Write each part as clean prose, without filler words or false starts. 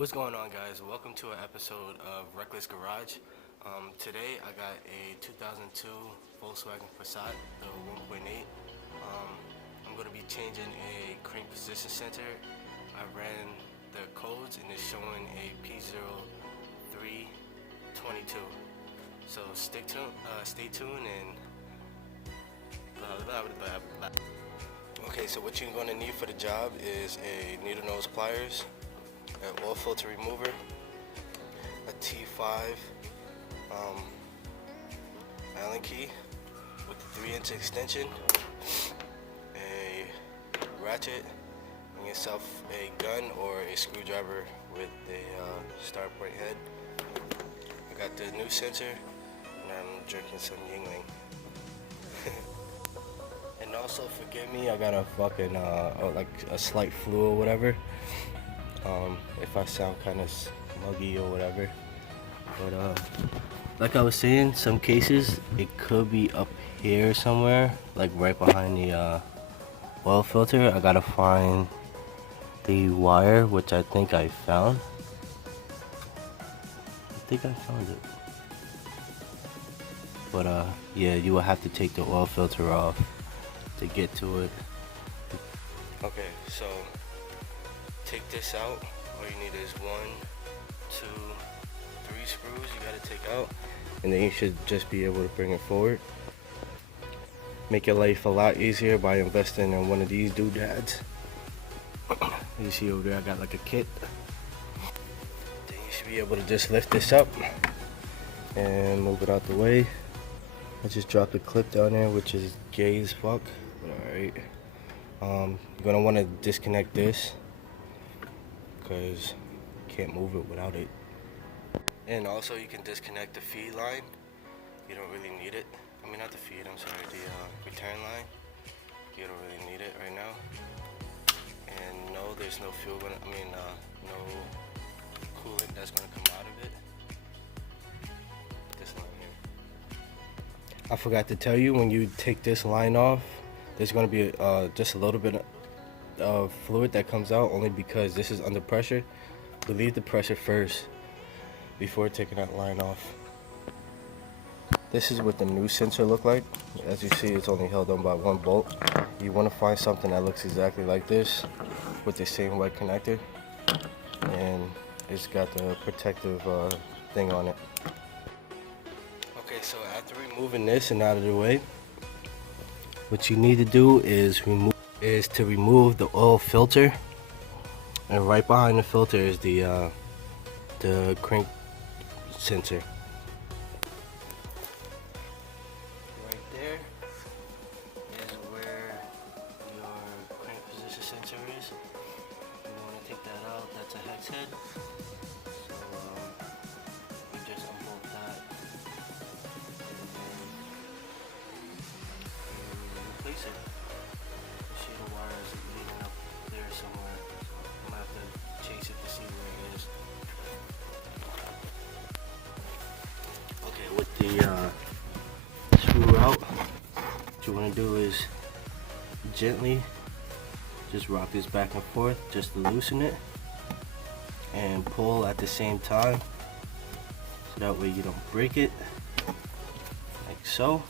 What's going on, guys? Welcome to an episode of Reckless Garage. Today I got a 2002 Volkswagen Passat, the 1.8. I'm going to be changing a crank position sensor. I ran the codes and it's showing a P0322. So stay tuned and blah blah blah blah. Okay, so what you're going to need for the job is a needle nose pliers, an oil filter remover, a T5 Allen key with a 3-inch extension, a ratchet, and yourself a gun or a screwdriver with a star point head. I got the new sensor and I'm drinking some Yingling. And also forgive me, I got a fucking like a slight flu or whatever. If I sound kind of smuggy or whatever, but like I was saying, some cases it could be up here somewhere, like right behind the oil filter. I gotta find the wire, which I think I found. It, but yeah, you will have to take the oil filter off to get to it. Okay, so take this out. All you need is 1, 2, 3 screws you gotta take out, and then you should just be able to bring it forward. Make your life a lot easier by investing in one of these doodads. You see over there, I got like a kit. Then you should be able to just lift this up and move it out the way. I just dropped a clip down there, which is gay as fuck. Alright. You're gonna want to disconnect this because you can't move it without it. And also you can disconnect the feed line. You don't really need it. I mean, not the feed, I'm sorry, the return line. You don't really need it right now. And no, there's no fuel no coolant that's gonna come out of it. This line here. I forgot to tell you, when you take this line off, there's gonna be just a little bit of fluid that comes out, only because this is under pressure. Relieve the pressure first before taking that line off. This is what the new sensor look like. As you see, it's only held on by 1 bolt. You want to find something that looks exactly like this with the same white connector, and it's got the protective thing on it. Okay, so after removing this and out of the way, what you need to do is remove the oil filter, and right behind the filter is the crank sensor. Right there is where your crank position sensor is. You want to take that out. That's a hex head. So we just unbolt that and then replace it. You see the wires leading up there somewhere. So I'm gonna have to chase it to see where it is. Okay, with the screw out, what you want to do is gently just rock this back and forth just to loosen it, and pull at the same time, so that way you don't break it, like so.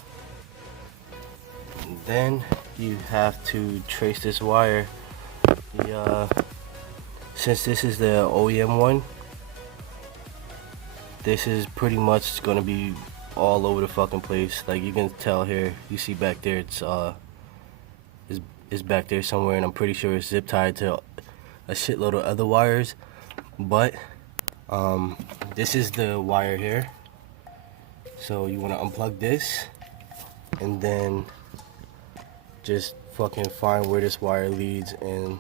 And then you have to trace this wire. Since this is the OEM one, this is pretty much gonna be all over the fucking place. Like you can tell here, you see back there, it's back there somewhere, and I'm pretty sure it's zip tied to a shitload of other wires. But this is the wire here. So you wanna unplug this and then just fucking find where this wire leads and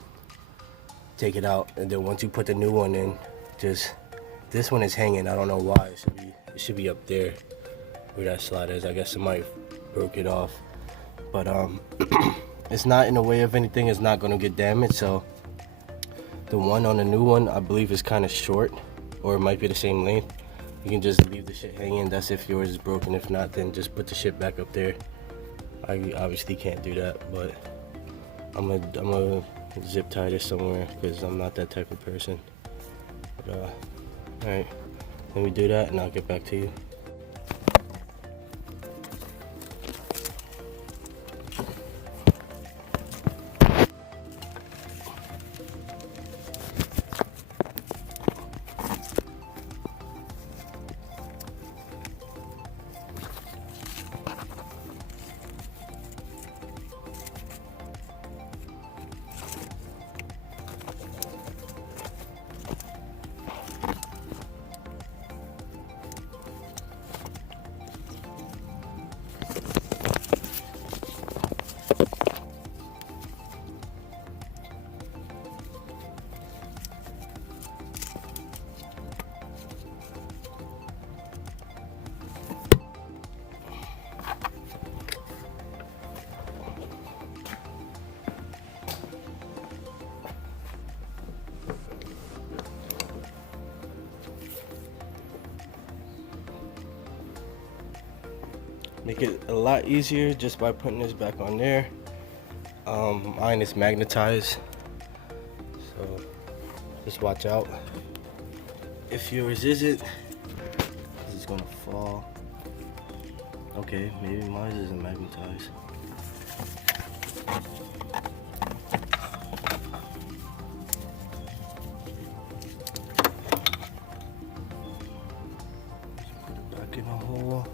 take it out. And then once you put the new one in, just, this one is hanging. I don't know why. It should be up there where that slot is. I guess somebody broke it off. But it's not in the way of anything. It's not gonna get damaged. So the one on the new one, I believe, is kind of short, or it might be the same length. You can just leave the shit hanging. That's if yours is broken. If not, then just put the shit back up there. I obviously can't do that, but I'm gonna zip tie this somewhere because I'm not that type of person. But Alright, let me do that and I'll get back to you. Make it a lot easier just by putting this back on there. Mine is magnetized, so just watch out. If yours isn't, this is gonna fall. Okay, maybe mine isn't magnetized. Just put it back in the hole.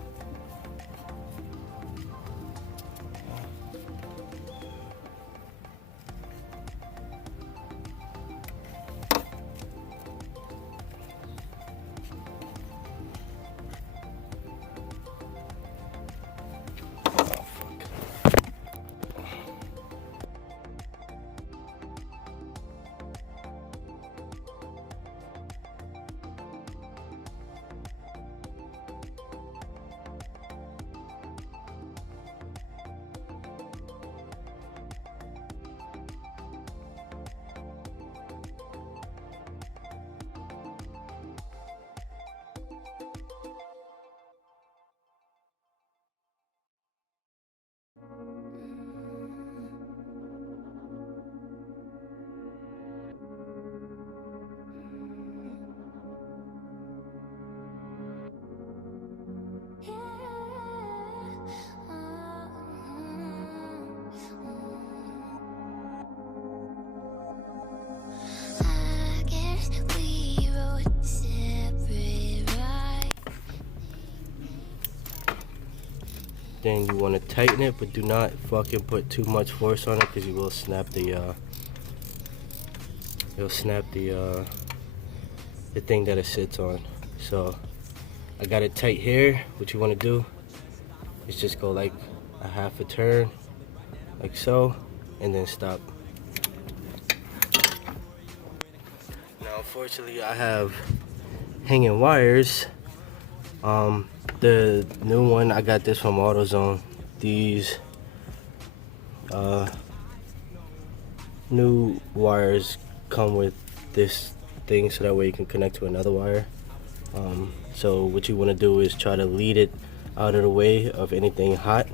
Then you want to tighten it, but do not fucking put too much force on it because you will snap the the thing that it sits on. So I got it tight here. What you want to do is just go like a half a turn, like so, and then stop. Now unfortunately I have hanging wires. The new one, I got this from AutoZone. These new wires come with this thing so that way you can connect to another wire. So what you want to do is try to lead it out of the way of anything hot.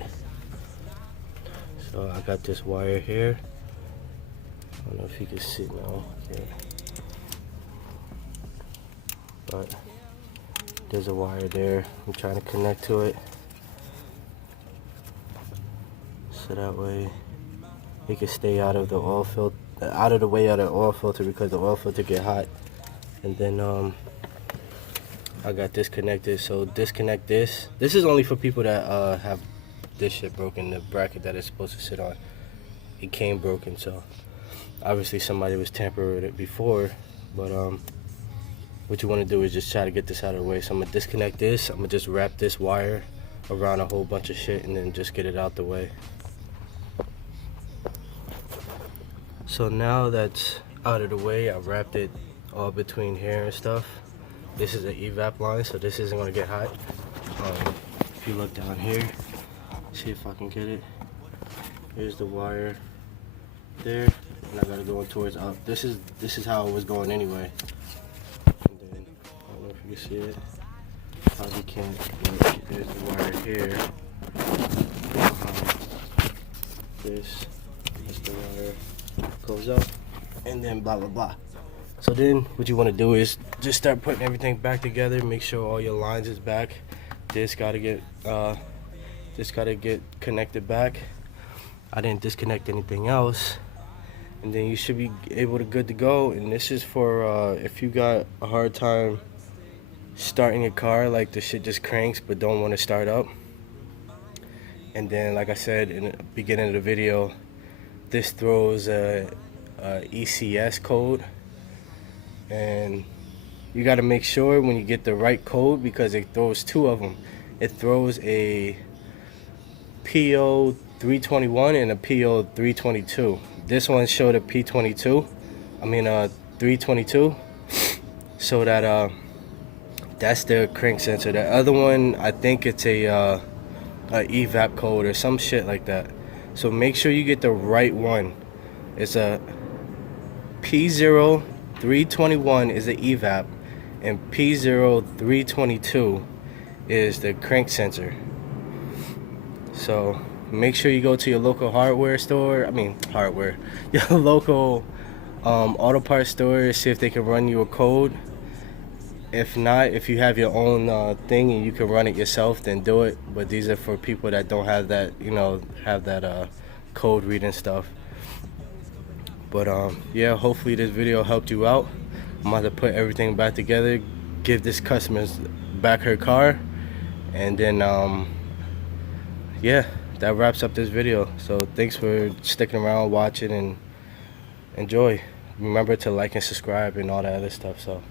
So I got this wire here. I don't know if you can see it now. Okay. But there's a wire there. I'm trying to connect to it so that way it can stay out of the oil filter, out of the way of the oil filter, because the oil filter get hot. And then I got this connected. So disconnect this. This is only for people that have this shit broken. The bracket that it's supposed to sit on, it came broken. So obviously somebody was tampering with it before, but what you want to do is just try to get this out of the way. So I'm gonna disconnect this. I'm gonna just wrap this wire around a whole bunch of shit and then just get it out the way. So now that's out of the way, I wrapped it all between here and stuff. This is an evap line, so this isn't gonna get hot. If you look down here, see if I can get it. Here's the wire there, and I gotta go towards up. This is how it was going anyway. I don't know if you can see it. Probably can't. But there's the wire here. This is the wire. Goes up, and then blah blah blah. So then what you want to do is just start putting everything back together. Make sure all your lines is back. This gotta get connected back. I didn't disconnect anything else, and then you should be able to good to go. And this is for if you got a hard time starting your car, like the shit just cranks but don't want to start up. And then, like I said in the beginning of the video, this throws a ECS code, and you got to make sure when you get the right code, because it throws two of them. It throws a PO 321 and a PO 322. This one showed a P22, I mean 322, so that that's the crank sensor. The other one, I think it's a evap code or some shit like that. So make sure you get the right one. It's a P0 321 is the evap, and P0 322 is the crank sensor. So make sure you go to your local hardware store, your local auto parts store, see if they can run you a code. If not, if you have your own thing and you can run it yourself, then do it. But these are for people that don't have that, have that code reading stuff. But yeah, hopefully this video helped you out. I'm about to put everything back together, give this customer back her car, and then yeah, that wraps up this video. So thanks for sticking around, watching, and enjoy. Remember to like and subscribe and all that other stuff. So